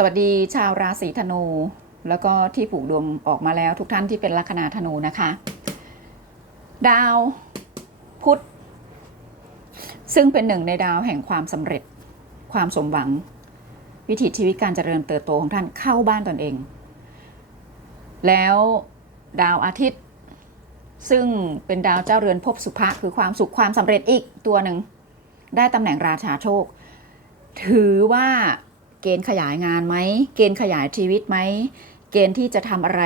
สวัสดีชาวราศีธนู แล้วก็ที่ผูกดวงออกมาแล้วทุกท่านที่เป็นลัคนาธนูนะคะ ดาวพุธซึ่งเป็นหนึ่งในดาวแห่งความสำเร็จ ความสมหวัง วิถีชีวิตการเจริญเติบโตของท่านเข้าบ้านตนเอง แล้วดาวอาทิตย์ ซึ่งเป็นดาวเจ้าเรือนภพสุภะคือความสุขความสำเร็จอีกตัวหนึ่ง ได้ตำแหน่งราชาโชค ถือว่า เกณฑ์ขยายงานไหม เกณฑ์ขยายชีวิตไหม เกณฑ์ที่จะทำอะไร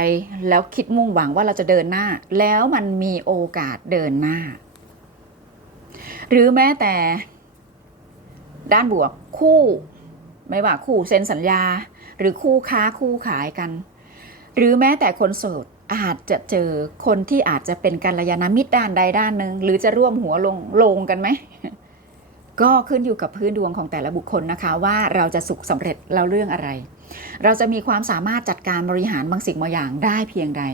แล้วคิดมุ่งหวังว่าเราจะเดินหน้า แล้วมันมีโอกาสเดินหน้า หรือแม้แต่ ด้านบวกคู่ ไม่ว่าคู่เซ็นสัญญา หรือคู่ค้าคู่ขายกัน หรือแม้แต่คนโสดอาจจะเจอคนที่อาจจะเป็นกัลยาณมิตรด้านใดด้านหนึ่งหรือจะร่วมหัวลงลงกันไหม ก็ขึ้นอยู่กับพื้นดวงของแต่ละบุคคลนะคะ ว่าเราจะสุขสำเร็จเราเรื่องอะไร เราจะมีความสามารถจัดการบริหารบางสิ่งบางอย่างได้เพียงใด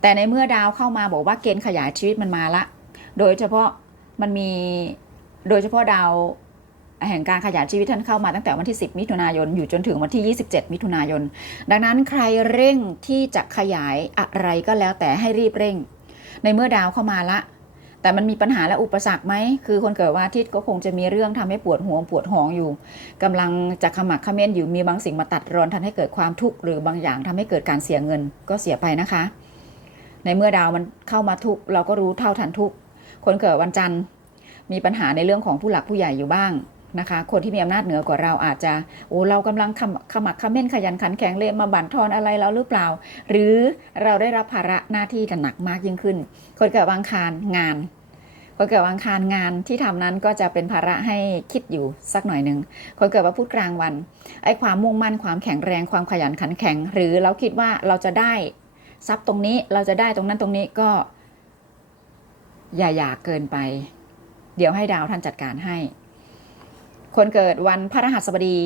แต่ในเมื่อดาวเข้ามาบอกว่าเกณฑ์ขยายชีวิตมันมาละ โดยเฉพาะมันมีโดยเฉพาะดาวแห่งการขยายชีวิตท่านเข้ามาตั้งแต่วันที่ 10 มิถุนายน อยู่จนถึงวันที่ 27 มิถุนายน ดังนั้นใครเร่งที่จะขยายอะไรก็แล้วแต่ให้รีบเร่ง ในเมื่อดาวเข้ามาละ แต่มันมีปัญหาและอุปสรรคไหม คือคนเกิดวันอาทิตย์ก็คงจะมีเรื่องทำให้ปวดหัวปวดหองอยู่กำลังจะขมักเขม้นอยู่ มีบางสิ่งมาตัดรอนทันให้เกิดความทุกข์หรือบางอย่างทำให้เกิดการเสียเงินก็เสียไปนะคะ ในเมื่อดาวมันเข้ามาทุกเราก็รู้เท่าทันทุกคนเกิดวันจันทร์ มีปัญหาในเรื่องของผู้หลักผู้ใหญ่อยู่บ้าง นะคะ คนที่มีอำนาจเหนือกว่าเราอาจจะโอ้เรากำลังขมขมักขม้นขยันขันแข็งเลยมาบั่นทอนอะไรเราหรือเปล่า หรือเราได้รับภาระหน้าที่กันหนักมากยิ่งขึ้น คนเกิดวังคารงานคนเกิดวังคารงานที่ทำนั้นก็จะเป็นภาระให้คิดอยู่สักหน่อยหนึ่งคนเกิดวันพุธกลางวันไอ้ความมุ่งมั่นความแข็งแรงความขยันขันแข็ง หรือเราคิดว่าเราจะได้ทรัพย์ตรงนี้เราจะได้ตรงนั้นตรงนี้ก็ อย่าอยากเกินไป เดี๋ยวให้ดาวท่านจัดการให้ คนเกิดวันพระรหัสบดี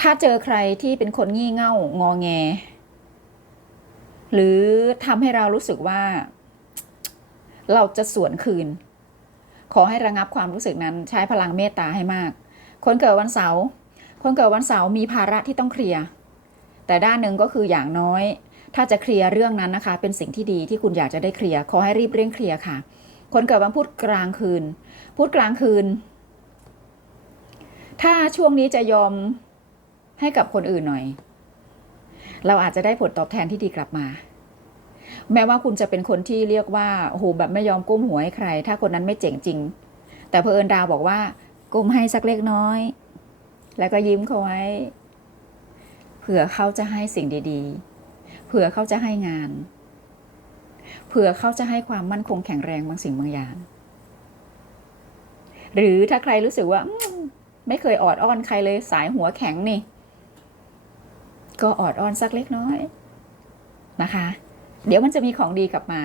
ถ้าเจอใครที่เป็นคนงี่เง่างอแง หรือทำให้เรารู้สึกว่า เราจะสวนคืน ขอให้ระงับความรู้สึกนั้นใช้พลังเมตตาให้มาก คนเกิดวันเสาร์คนเกิดวันเสาร์มีภาระที่ต้องเคลียร์แต่ด้านหนึ่งก็คืออย่างน้อย ถ้าจะเคลียร์เรื่องนั้นนะคะ เป็นสิ่งที่ดีที่คุณอยากจะได้เคลียร์ขอให้รีบเร่งเคลียร์ค่ะ คนเกิดวันพุธกลางคืน พุธกลางคืน ถ้าช่วงนี้จะยอมให้กับคนอื่นหน่อย เราอาจจะได้ผลตอบแทนที่ดีกลับมา แม้ว่าคุณจะเป็นคนที่เรียกว่าโอ้โหแบบไม่ยอมก้มหัวให้ใคร ถ้าคนนั้นไม่เจ๋งจริง แต่เพอเอิญดาวบอกว่าก้มให้สักเล็กน้อย แล้วก็ยิ้มเขาไว้ เผื่อเขาจะให้สิ่งดี ๆ เผื่อเขาจะให้งาน เผื่อเขาจะให้ความมั่นคงแข็งแรงบางสิ่งบางอย่าง หรือถ้าใครรู้สึกว่า ไม่เคยออดอ้อนใครเลยสายหัวแข็งนี่ ก็ออดอ้อนสักเล็กน้อยนะคะ เดี๋ยวมันจะมีของดีกลับมา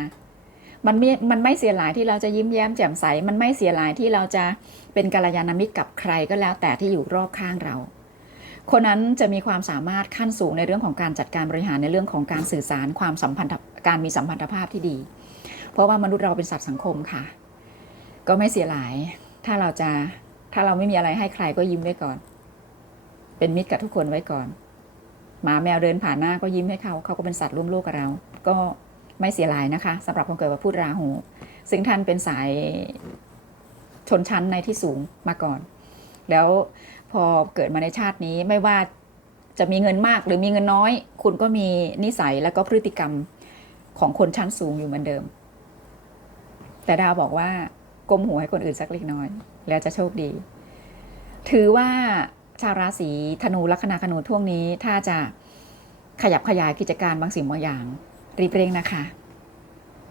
มันไม่มันไม่เสียหลายที่เราจะยิ้มแย้มแจ่มใส มันไม่เสียหลายที่เราจะเป็นกัลยาณมิตรกับใครก็แล้วแต่ที่อยู่รอบข้างเรา คนนั้นจะมีความสามารถขั้นสูงในเรื่องของการจัดการบริหารในเรื่องของการสื่อสารความสัมพันธ์การมีสัมพันธภาพที่ดี เพราะว่ามนุษย์เราเป็นสัตว์สังคมค่ะ ก็ไม่เสียหลาย ถ้าเราจะถ้าเราไม่มีอะไรให้ใครก็ยิ้มไว้ก่อน เป็นมิตรกับทุกคนไว้ก่อน หมาแมวเดินผ่านหน้าก็ยิ้มให้เขาเขาก็เป็นสัตว์ร่วมโลกกับเรา ก็ไม่เสียหลายนะคะสำหรับคนเกิดวันพุธราหู ซึ่งท่านเป็นสายชนชั้นในที่สูงมาก่อน แล้วพอเกิดมาในชาตินี้ไม่ว่าจะมีเงินมากหรือมีเงินน้อย คุณก็มีนิสัยและก็พฤติกรรมของคนชั้นสูงอยู่เหมือนเดิม แต่ดาวบอกว่าก้มหัวให้คนอื่นสักเล็กน้อย แล้วจะโชคดี ถือว่าชาวราศีธนูลัคนาธนูท่วงนี้ถ้าจะขยับขยายกิจการบางสิ่งบางอย่าง รีบเร่งนะคะ